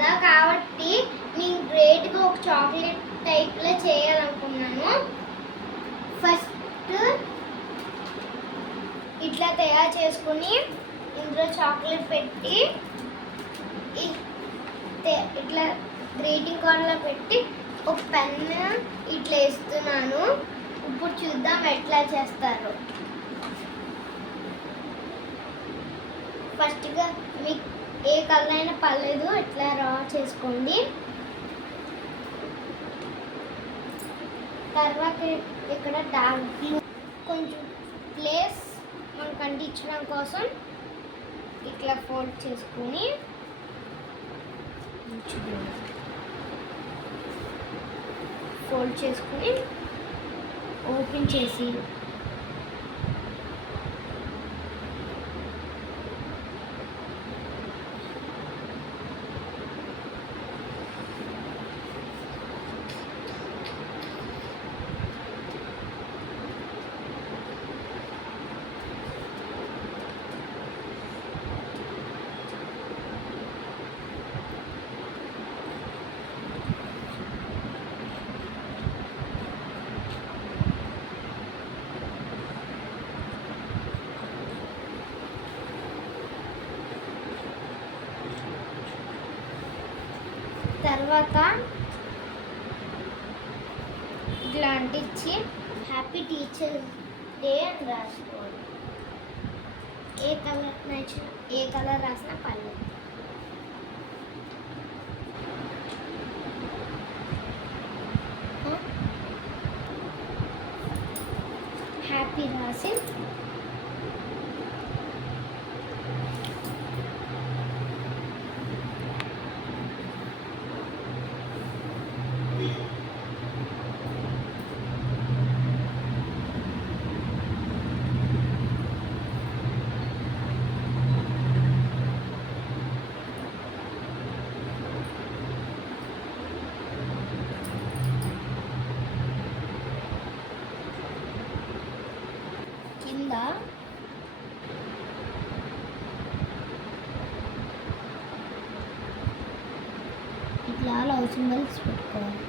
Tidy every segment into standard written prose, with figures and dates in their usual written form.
కదా, కాబట్టి నేను గ్రేట్గా ఒక చాక్లెట్ టైప్లో చేయాలనుకున్నాను. ఫస్ట్ ఇట్లా తయారు చేసుకుని ఇందులో చాక్లెట్ పెట్టి ఇట్లా గ్రీటింగ్ కార్డ్లో పెట్టి ఒక పెన్ ఇట్లా వేస్తున్నాను. ఇప్పుడు చూద్దాం ఎట్లా చేస్తారో. ఫస్ట్గా మీకు ఏ కలర్ అయినా పర్లేదు, ఇట్లా రా చేసుకోండి. తర్వాత ఇక్కడ డార్క్ బ్లూ కొంచెం ప్లేస్ మనకు అంటించడం కోసం ఇట్లా ఫోల్డ్ చేసుకొని ఓపెన్ చేసి తర్వాత ఇట్లా అంటించి హ్యాపీ టీచర్స్ డే అని రాసుకోవాలి. ఏ కలర్ నచ్చిన ఏ కలర్ రాసినా పర్లేదు. హ్యాపీ రాసి కింద ఇట్లా లవ్ సింబల్స్ పెట్టుకోవాలి.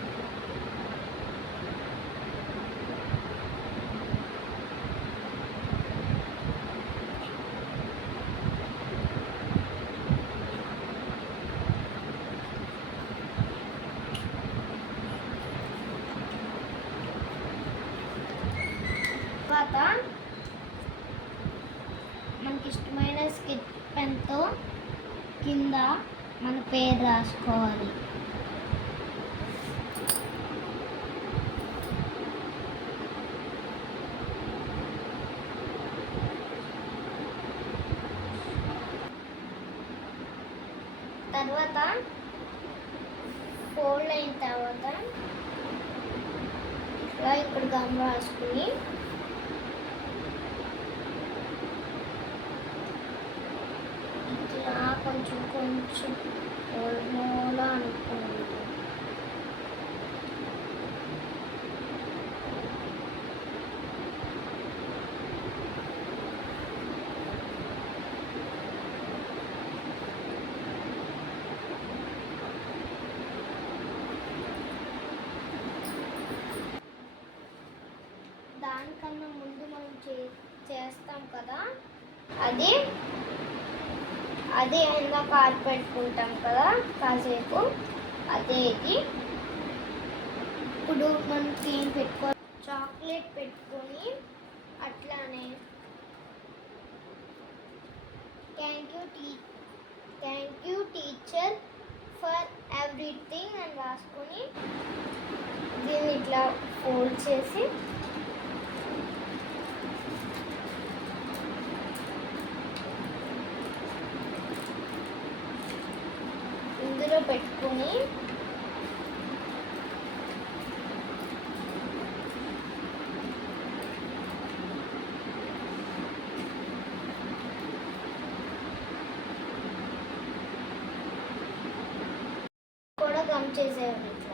తర్వాత మనకి ఇష్టమైన స్కెచ్ పెన్తో కింద మన పేరు రాసుకోవాలి. తర్వాత ఫోల్డ్ అయిన తర్వాత ఇలా ఇక్కడ గమ్ రాసుకుని ఇట్లా కొంచెం మూల అనుకోండి. దానికన్నా ముందు మనం చేస్తాం కదా, అదే ఇందాక ఆరి పెట్టుకుంటాం కదా కాసేపు, అదే ఇది. ఇప్పుడు మనం క్లీన్ చాక్లెట్ పెట్టుకొని అట్లానే thank you teacher for everything అని రాసుకొని దీన్ని ఇట్లా ఫోల్డ్ చేసి ఇందులో పెట్టుకొని కూడా గమ్ చేసేవాళ్ళు.